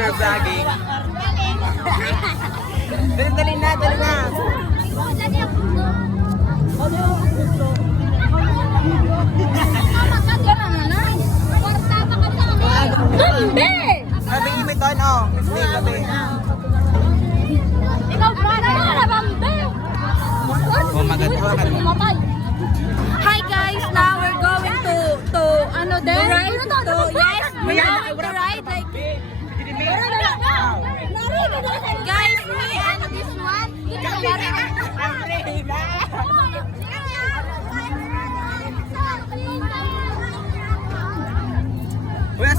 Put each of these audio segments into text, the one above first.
picture vlogging. Dali na. Sabi imiton, oh. Hindi, sabi. Ikaw, brother, Bambe! Oh, maganda. Hi guys, now we're going to ano din? Yes, we're going to ride like guys, me and this one.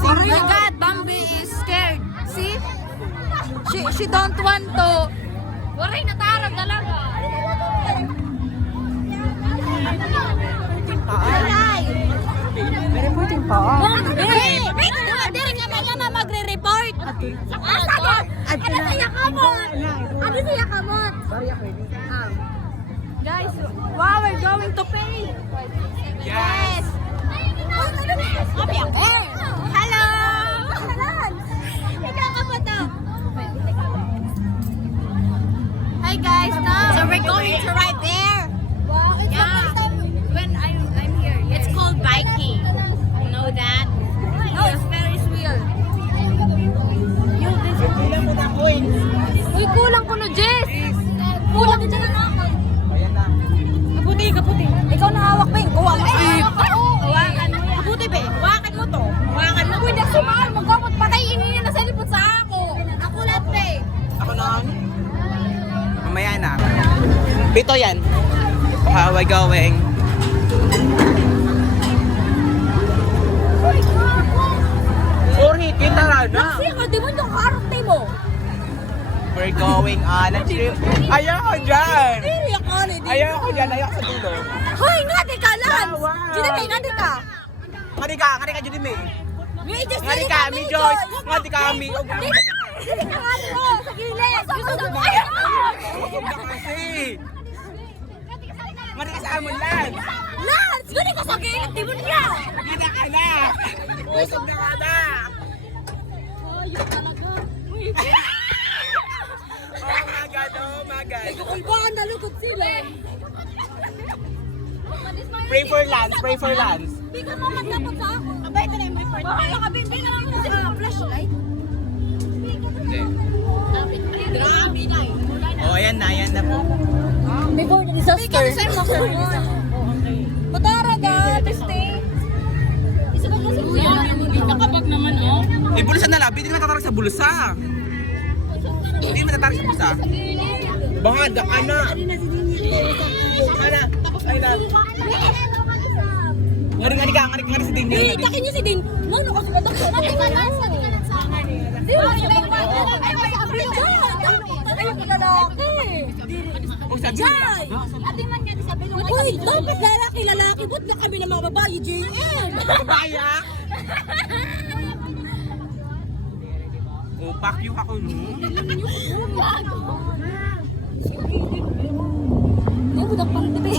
Oh my God, Bambi is scared. See? She don't want to. Waray natarag talaga. Reporting pa. Diri nga na magre-report. Ano siya kamot? Guys, wow, we're going to pay. Yes. Hello. Ikaw ka po to. Hi guys, now so we're going to ride there. Wow, it's the first time when I'm here. It's called biking. You know that? No, it's very weird. Uy, kulang ko no, Jess. Kulang ko dyan ako. Ayan na. Kaputi. Ikaw na hawak pa yung kuha mo. Hawakan mo yan. Kaputi be, hawakan mo to. Hawakan mo. Pwede sumal, magkamot patayin niya na sa lipot sa ako. Ako lang be. Ako na. Mamaya na. Pito yan. How are we going? Uri, kita na. Kasi ako, di mo yung karate mo. We're going on a trip. Ayoko dyan. Hindi ako, hindi. Ayoko dyan. Ayoko sa dulo. Hoy, ngadi ka lang. Wow. Ginatay, ngadi ka. Ngadi ka, Judy May. Ngadi ka, mi Joyce. Ngadi ka, mi. Hindi ka ngadi mo, sa gilid. Gusto mo, ayun. Ngadi kasi. Ngadi ka sa amon lang. Lance, gani ka sa gilid, di mo niya. Ngadi ka na. Usap na ka na. Ayun talaga. Oh my God. Kulbaan na lugod sila. Pray for Lance. Hindi ka mamatapot sa ako. Abay, ito na yung report. Baka nakabindi na lang yung flashlight. Oh, ayan na po. Before the disaster. Mataraga, testing. Isa ba kasi kuya? Nakabag naman, oh. Eh, bulsa na labi. Hindi matatarag sa bulsa. Hindi matatarag sa bulsa. Bahad, ana. Ngari si Din. Takin niyo si Din. Mono kasi ba ito? Mati ka lang sa akin. Di ba? Ay, lalaki. Jai! Ate man nga sabi nung uy, dapat lalaki. Ba't na kami ng mga babae, JM? Babaya? Oh, pakyuk ako, no? Ay, budak pa rin, diba?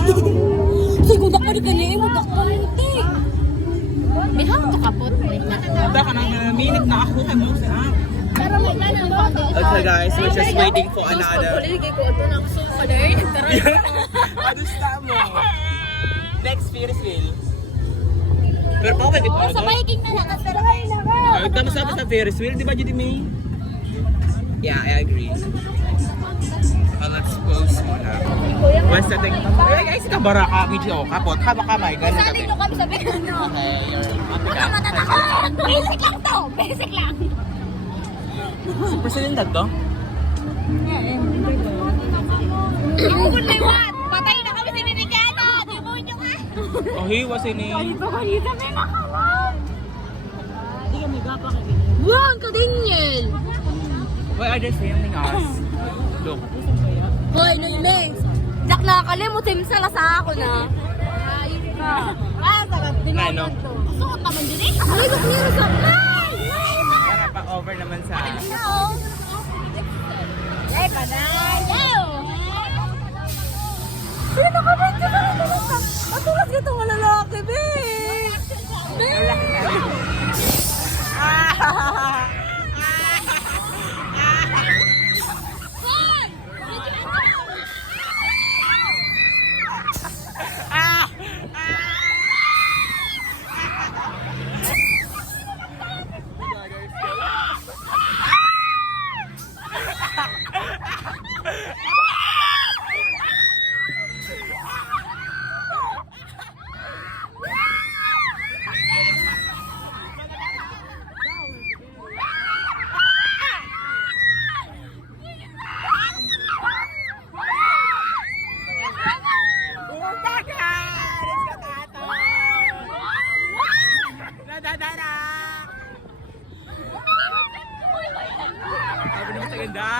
Say, budak pa rin kanya, budak pa rin, diba? May hawak to kapot. Wala ka ng minute na ako. Pero may tanong ba? Okay guys, we're just waiting for another. Adusta mo. Next Ferris wheel. Pero pa wait Sa biking na lang, pero ay naman. Nagtama sa Ferris wheel, di ba Judy May? Yeah, I agree. Let's pose muna. What's the thing? Hey guys, kabara ka, video kapot. Haba kamay, ganun Sali nyo kami sa bikin, no? Okay, you're Baka matatakot! Basic lang to! Basic lang! Super silindag to? Ibukon na iwan! Patay na kami sa Mimigano! Demonyo ka! Oh, hiwas ini. Pagkakita may nakaman! Hindi kami gapa kami. Buwan ka din yun! Why are they filming us? Look. Hoy, Noy! Jack, nakakalimutin sila sa ako na. Ayun ka. Sarap. Ano? Suot naman din eh. Ay, look niyo sa... Para pa over naman sa... Hello! Ay, panay! Sino ka ba? Sino ka ba? Matulas ka itong lalaki, be! Be! Ganda!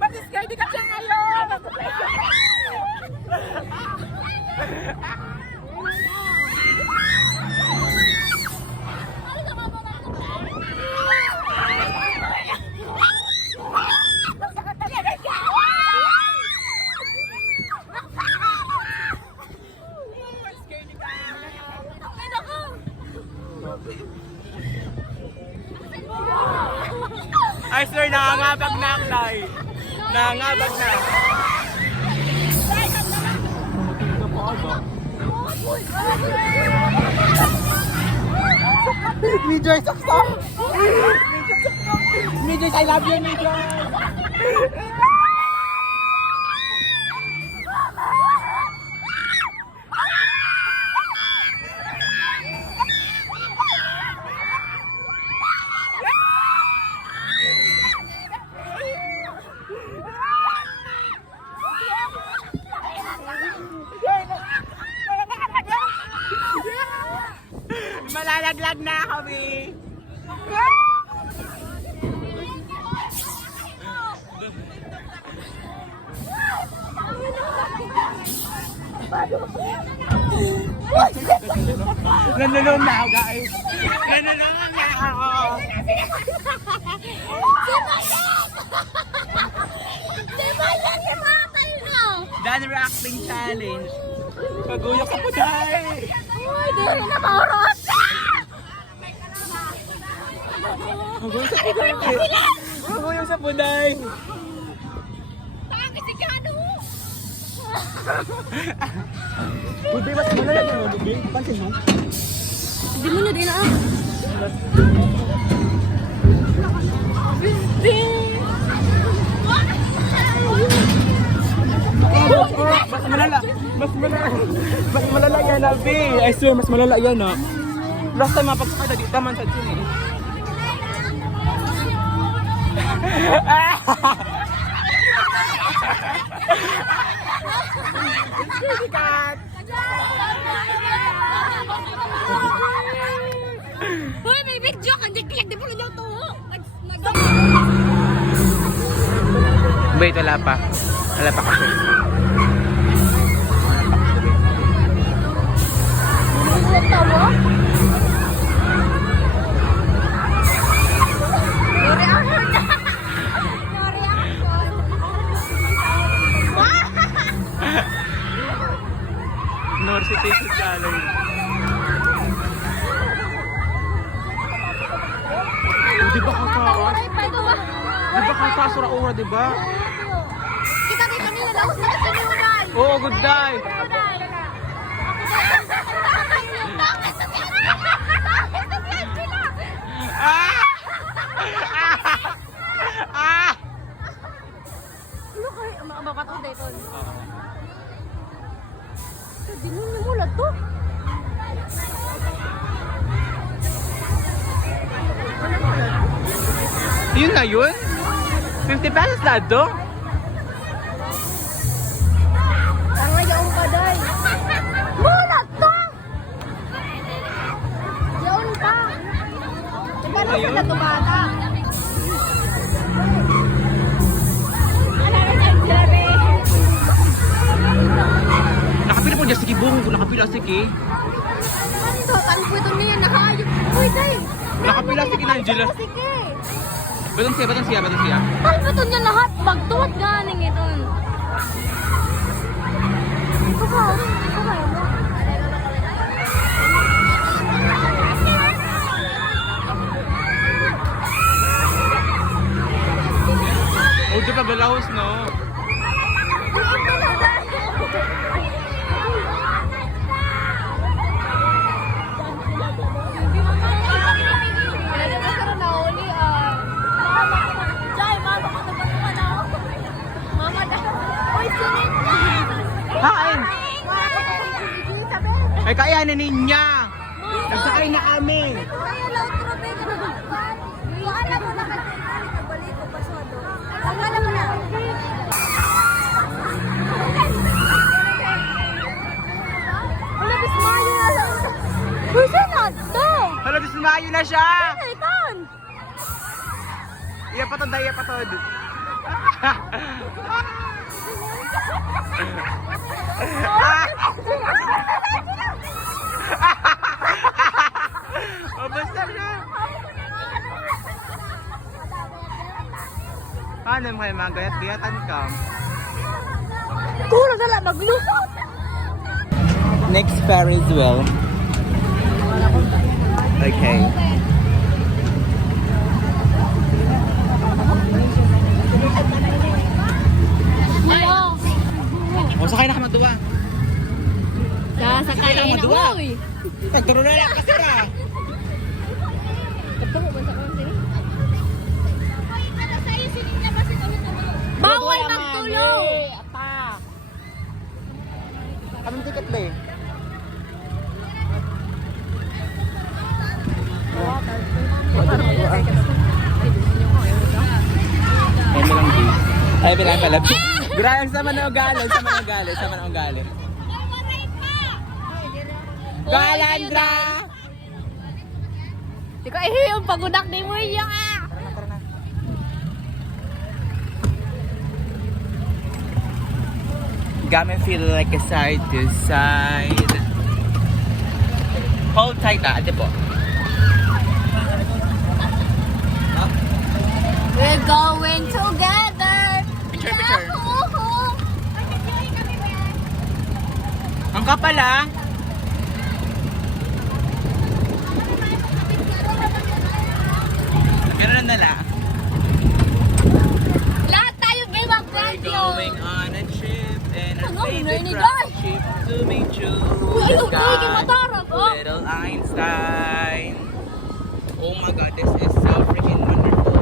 Bakit scared ka siya ngayon? Ay sir, nangangabag na ang tay. Nangangabag na. Midjoy, saksa! Midjoy, I love you, Midjoy! Malalaglag na kami. Nanulong na ako, guys. Nanulong na ako. Dan reacting challenge. Paguyok ka po, dahil. Hindi rin na maurot. Paguyok sa puday. Paguyok sa puday. Tangi si Gano. Buti, mas malala yun, Buti. Pansin mo? Hindi mo na din ah. Mas malala. Mas malala. Mas malala yan, Abi. I swear, mas malala yan, ha. Last time, mapagkakita dito man sa dyan, eh. Sikat! Hoy, may video ka. Nagklik na pala daw to. Wait, wala pa. Wala pa kasi. Tawa? Norcitation challenge. Di ba kataas? Di ba kataas sa aura, di ba? Kita dito nila laos na sa Leonal. Oo, good day. Ah! Ah! Ano kayo? Mga to dito. Dinun mo mula to. Yun na yun? 50 pesos na do? Ang ayaw ka day. Mula to! Yaon pa. Nagkano sa natubata? Nakapila po dyan, sige bung. Nakapila, sige. Ito, tanpo ito niya. Nakayot. Uy, day. Nakapila, sige na, Angela. Sige. Batang siya, batang siya, batang siya. Tanpo ito niya lahat. Magtuwad ganing ito. Ito ba? Ito ba? Oh, di pa galahos, no? Hain! Ay, kayanin niya! Nagsakay na kami! Sumayo na siya! Itan! Iya patod, iya patod. Oh, basta na. Ano mo kayo mga gayat-gayatan ka? Kulang na lang, maglusot! Next Ferris wheel. Okay. O, sakay na ka magduwa. Sasakay na na, maduwa. uy! Tagturo na lang kasi ka. Bawal magtulog! Anong ticket ba eh? Ay, bilang B. Ay, bilang pala. Grabe, sama na ugali. Galandra! Di ko ihiyong pagudak ni mo iya ka! Tara na. Got me feel like a side to side. Hold tight na, ate po. We're going together! Picture, picture. Yahoo! Ang kapal ah. Ganun na lang. Lahat tayo may We're mag-radio! going on a trip and our Ano, favorite narinig rocket ay? ship zooming through Uy, the ayun, sky. kay Matarag, oh. Little Einstein. Oh my God, this is so freaking wonderful.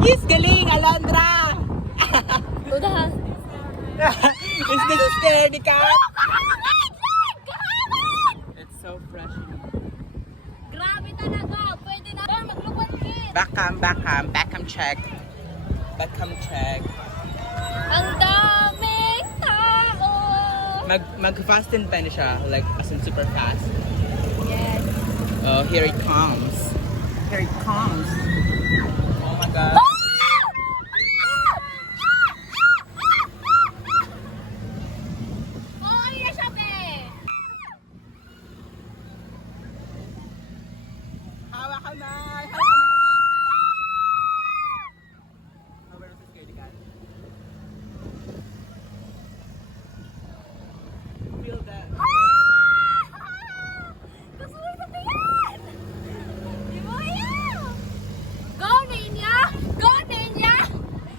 Yes, galing, Alondra! Udahan! Is this a scaredy cat? It's so fresh. Grabe talaga! Pwede na maglupad kit! Backham check. Ang daming tao! Mag-fast and pen siya, like as in super fast. Yes! Oh, here it comes. Oh my God. Oh, iya siya, be! Hawak ka na! Feel that. Gusto mo sabihin! Di mo yan! Go, Ninya! Go, Ninya!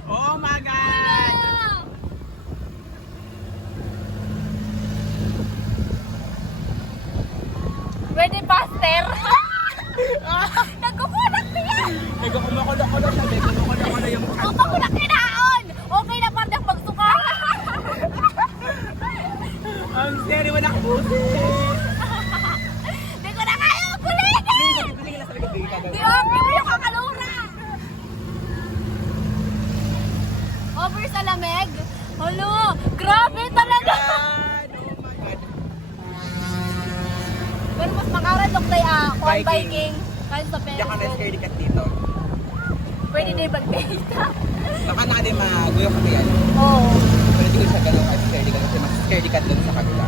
Oh my God! Ready, Buster? Nagkukunak niya! Nagkukulo siya, nagkukulo yung O, pakunak kinaon! Okay na, parang magsuka! Ang scary, wala ka puti! Di ko na kaya magkulitin! Di okay mo yung kakalura! Over sa lamig? Halo, grabe talaga! Oh my God! Pero mas makaradok tayo kung Biking. biking. Kahit sa Diyan ka na Ferris. scaredy cat dito. Pwede din mag-data. Baka na din maguyo kami yan. Oo. Pero hindi ko siya gano'n kasi scaredy cat kasi mas scaredy cat dun sa kabila.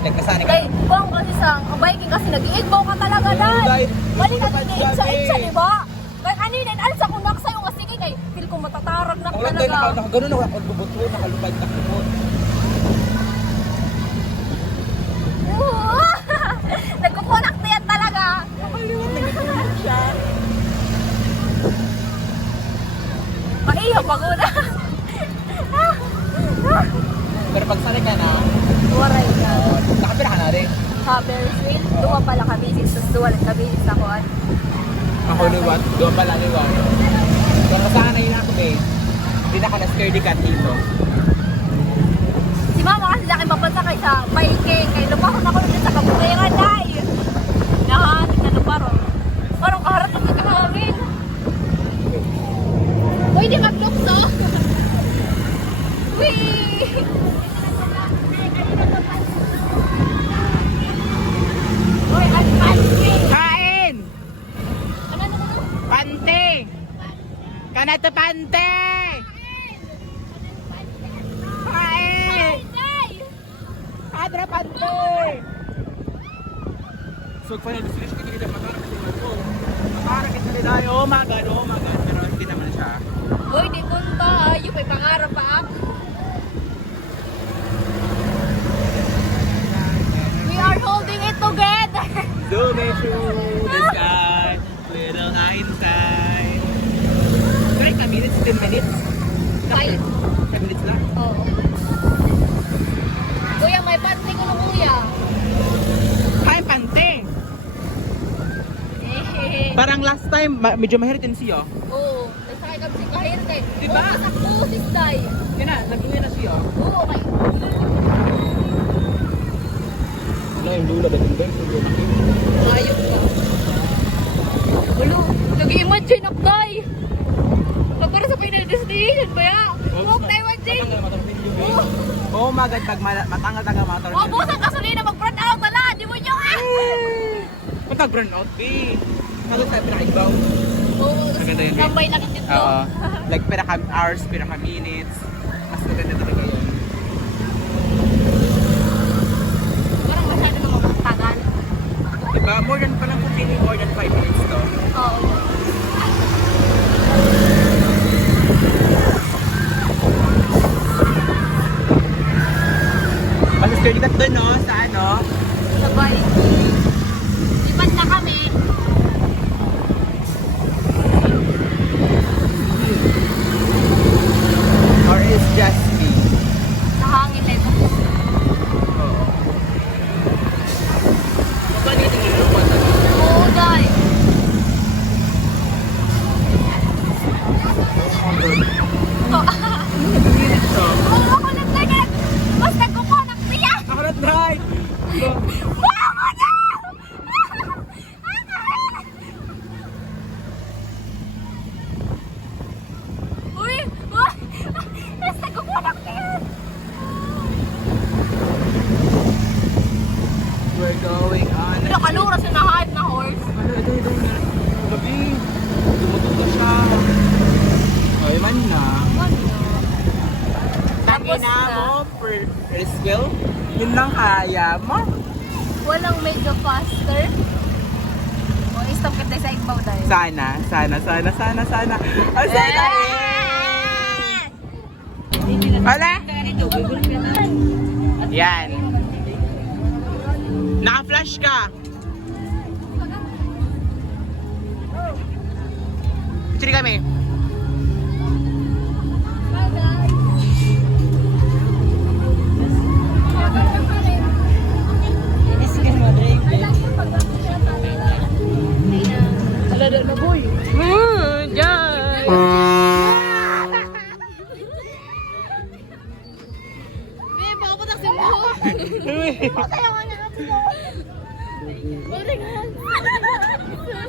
Nagkasani ka. Kay, kung kasi sa ang biking kasi nag-iigbaw ka talaga dahil. Guys, Bali ka kapag nag-iigsa-igsa, gabi. di ba? Kaya kanina, alsa ko naksayo nga sige kay feel ko matatarag na Ang lang tayo talaga. nakagano'n ako bubuto, nakalupad na ko. Nagkukunak na yan talaga. Nakaliwat, nagkatulog siya. Maiyo, paguna. Pero pag sanay ka na, Waray ka. nakapira ka na rin. Sa Ferris wheel, duwa pala kami, sis duwa lang kami sa kuan. Ako liwat, doon pala liwat. Pero kasanay na ako eh. Hindi na ka na scaredy cat dito. Si mama kasi sa akin papunta kay sa biking, kay luparon ako dito sa kabukiran, dahil. Nahatin na luparon. Parang kaharap ang dito namin. Uy, di maglukso. Uy! Uy, ang pansin! Pante! Hae! Hadra Pante! So, kung ano gusto niya kita matarang sa ko. Matarang kita nila. Oh my God, oh my God. Pero hindi naman siya. Uy, di kunta. Yung may pangarap pa ako. We are holding it together. Zoom it through the sky. Little Einstein. 5 minutes, 10 minutes? 5 minutes lang? Oo. Kuya, may pante ko na kuya. Hi, Pante! Parang last time, medyo mahiritin siya. Oo. Nasakay kami si Kahir kay. Diba? Oo, sakto, sisday. Yan na, nag-uwi na siya. Oo, kay. Wala yung lula, ba't yung bang? Ayok ka. Ulo, nag-i-imagine ako, day. Para sa final destination ba ya? Huwag na imagine. Oh my God, pag matanggal taga motor. Huwag mo sa gasolina, mag-front out na lang. Di mo nyo Matag burn out, B. Ano tayo pinaka-inbound? Oo, Maganda yun, eh. tambay lang dito. Oo. Like, pinaka-hours, pinaka-minutes. Mas maganda talaga yun. Parang masyado na mapagtagal. Diba? More than 5 minutes to. Oo. Mas sturdy ka doon, no? Sa ano? Sabay. Lipat na kami. Or is just me? Sa hangin na ito. Oo. Magpanitin yung lupa sa Oo, day. ito. Oo, ako nagdagat. Mas nagkukunak niya. Ako na drive! Mama na! Uy! Uy! Mas nagkukunak niya. We're going on. Pero kanura sa nahat na horse. Ano, ito na. Gabi. Tumutog na siya. Ay, man na. Tapos Tangina mo, first wheel. Yun lang kaya mo. walang medyo faster. O, stop kita sa ibaw dahil. Sana. Oh, sana. Hala? Yan. Naka-flash ka. Picture kami. Alada na boy. Diyan. Babe, baka pataksin mo. Tayo ka na natin mo. Baringan.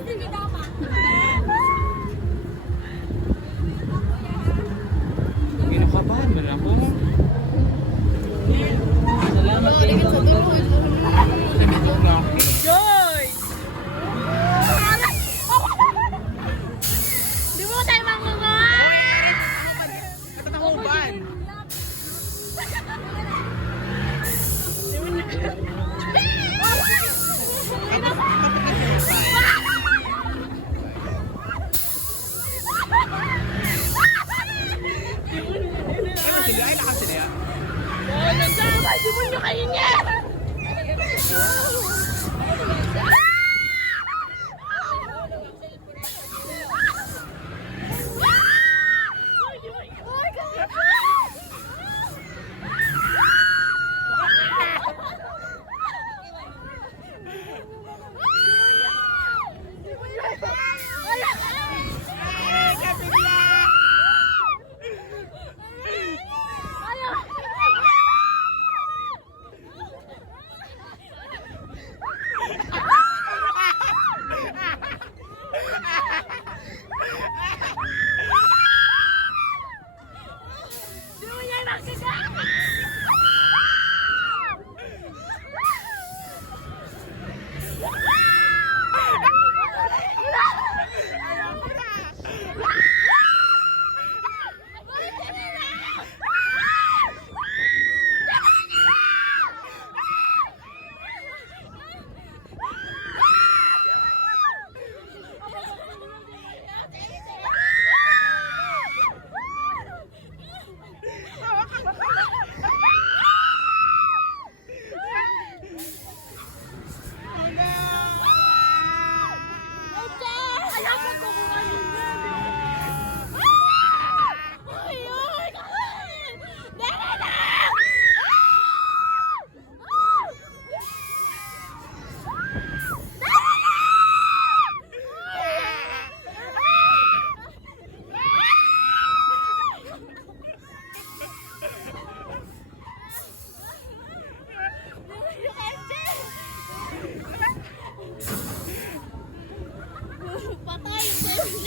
Sige dapat. Kinakabahan mo lang ako. Salamat kayo. Joy! Di mo tayo mangungan! Katatahuban. Ay,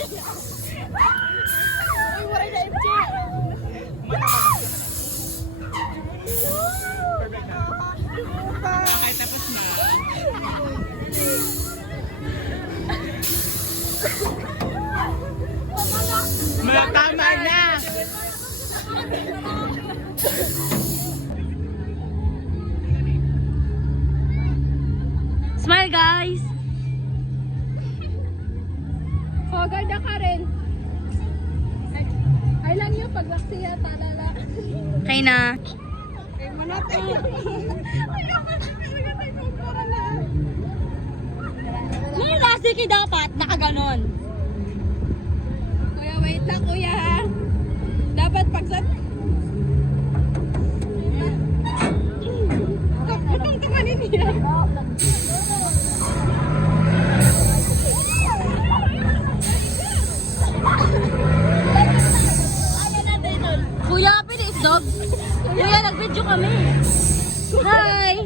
Okay, tapos na. Tama na! Smile, guys! Oh, ganda ka rin. Ay lang yung paglaksiya, talala. Kay na. Ay, manat eh. May lasiki dapat, nakaganon. Kuya, wait lang, kuya, ha? Dapat pagsat... Butong tumanin niya. Kuya, pinis dog. Kuya, nag-video kami. Hi!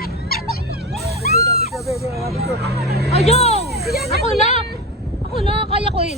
Ayaw! Ako na! Ako na, kaya ko yun.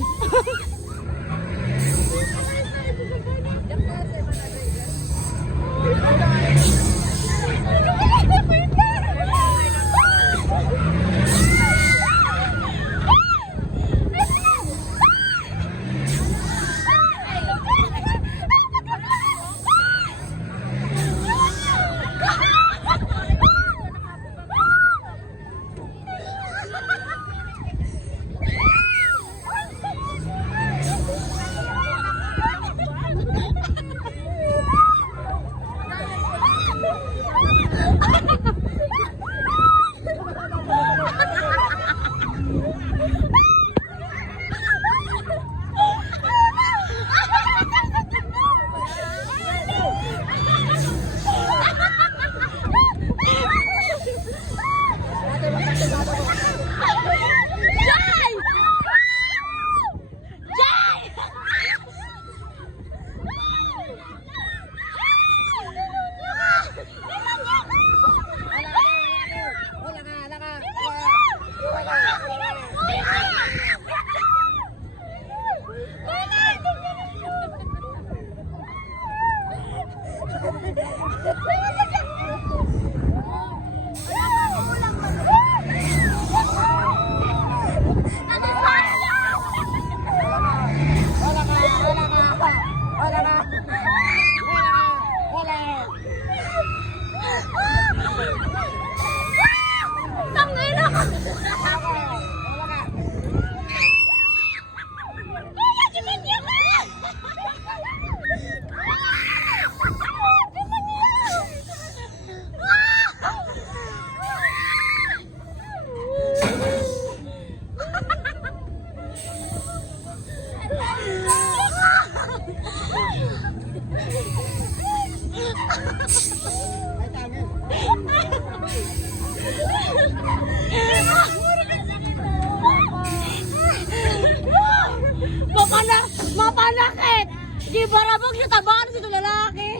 Mapanakit! Di barabog siya tabakan sa itong lalaki.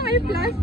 May flash.